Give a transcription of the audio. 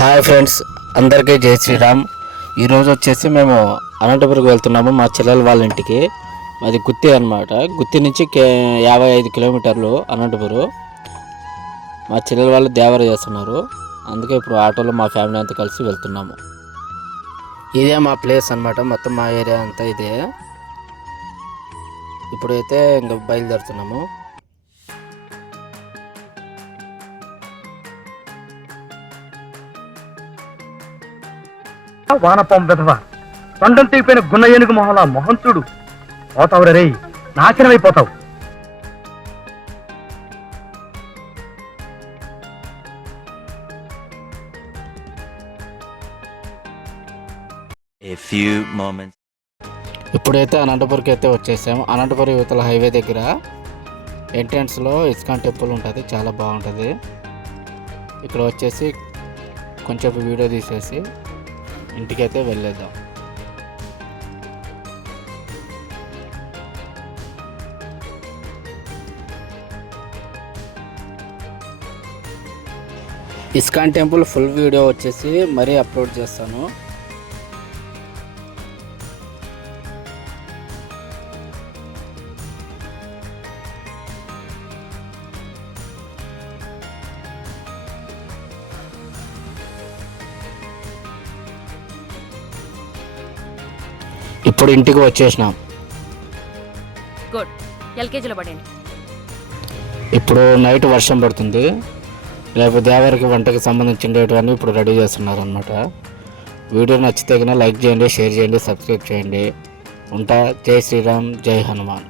Hi friends, అందరికీ జై శ్రీరామ్. ఈరోజు వచ్చేసి మేము అనంతపురంకి వెళ్తున్నాము మా చెల్లెల వాళ్ళ ఇంటికి. అది గుత్తి అనమాట. గుత్తి నుంచి 55 కిలోమీటర్లు అనంతపురం. మా చెల్లెల వాళ్ళు దేవర చేస్తున్నారు, అందుకే ఇప్పుడు ఆటోలో మా ఫ్యామిలీ అంతా కలిసి వెళ్తున్నాము. ఇదే మా ప్లేస్ అనమాట, మొత్తం మా ఏరియా అంతా ఇదే. ఇప్పుడైతే ఇంకా బయలుదేరుతున్నాము. వానపాం విధవ తొండం తెగిపోయిన గున్న ఏనుగు మొహలా మొహం చూడు. పోతావు రే, నాశనమైపోతావు. ఇప్పుడైతే అనంతపురంకి అయితే వచ్చేసాము. అనంతపురం యువతల హైవే దగ్గర ఎంట్రన్స్లో ఇస్కాన్ టెంపుల్ ఉంటుంది, చాలా బాగుంటుంది. ఇక్కడ వచ్చేసి కొంచెం వీడియో తీసేసి ఇంటికైతే వెళ్ళేద్దాం. ఇస్కాన్ టెంపుల్ ఫుల్ వీడియో వచ్చేసి మరీ అప్లోడ్ చేస్తాను. ఇప్పుడు ఇంటికి వచ్చేసినాం. గుడ్. ఎల్కేజీలో పడండి. ఇప్పుడు నైట్ వర్షం పడుతుంది. రేపు దేవరికి వంటకి సంబంధించినవన్నీ ఇప్పుడు రెడీ చేస్తున్నారు అనమాట. వీడియో నచ్చితే కన్నా లైక్ చేయండి, షేర్ చేయండి, సబ్స్క్రైబ్ చేయండి. ఉంటా. జై శ్రీరామ్, జై హనుమాన్.